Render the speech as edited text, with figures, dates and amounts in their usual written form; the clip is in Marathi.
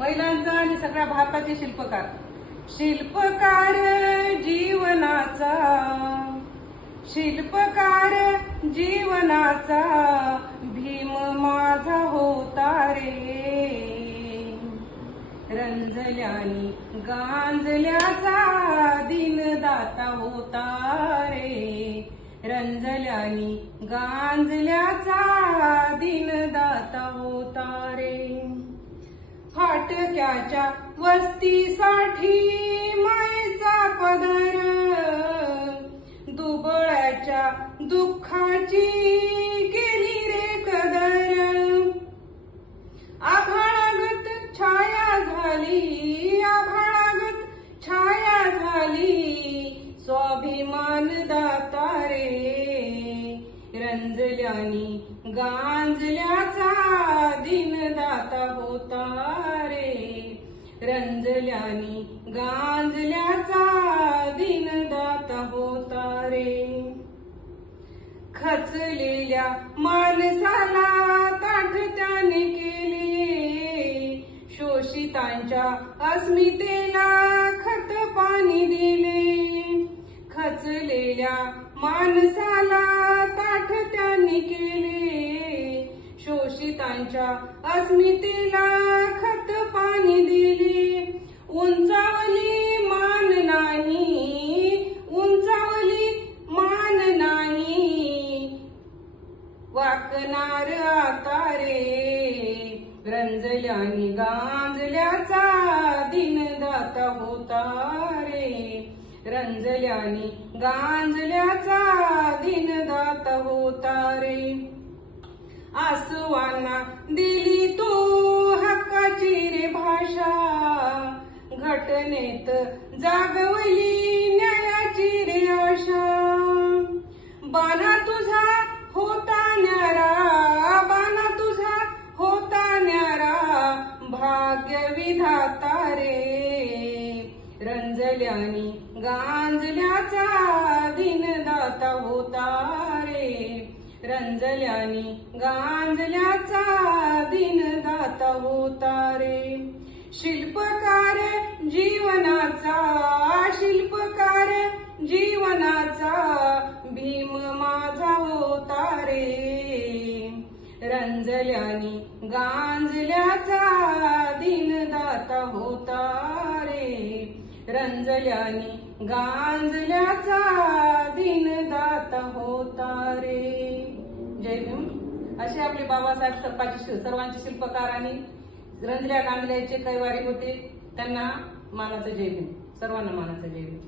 महिलांचा आणि सगळ्या भारताचे शिल्पकार. शिल्पकार जीवनाचा, शिल्पकार जीवनाचा भीम माझा होता रे. रंजल्यानी गांजल्याचा दीनदाता होता रे. रंजल्यानी गांजल्याचा दीनदाता होता रे. फाटक्याच्या वस्तीसाठी मायेचा पदर, दुबळ्याच्या दुःखाची केली रे कदर. आभाळागत छाया झाली, आभाळागत छाया झाली स्वाभिमान दाता रे. रंजल्यानी गांजल्याचा दीनदाता होता रे. रंजल्यानी गांजल्याचा दीनदाता होता रे. खचलेल्या माणसाला ताठ त्याने केले, शोषितांच्या अस्मितेला खत पाणी दिले. खचलेल्या माणसाला ताठ त्यांनी केले, शोषितांच्या अस्मितेला खत पाणी दिले. उंचावली मान नाही, उंचावली मान नाही वाकणार आता रे. रंजल्यानी गांजल्याचा दीनदाता होता रे. रंजल्यानी गांजल्याचा दीनदाता होता रे. आसवांना दिली तू हक्काची रे भाषा, घटनेत जागवली न्यायाची रे आशा. बाणा तुझा होता न्यारा, बाणा तुझा होता न्यारा भाग्य विधाता रे. रंजल्यानी गांजल्याचा दीनदाता होता रे. रंजल्यानी गांजल्याचा दीनदाता होता रे. शिल्पकार जीवनाचा, शिल्पकार जीवनाचा भीम माझा होता रे. रंजल्यानी गांजल्याचा दीनदाता होता रे. रंजल्यानी गांजल्याचा दीनदाता होता रे. जय भीम. असे आपले बाबासाहेब सर्वांचे शिल्पकार आणि रंजल्या गांजल्याचे कैवारी होते. त्यांना मानाचं जय भीम. सर्वांना मानाचं जय भीम.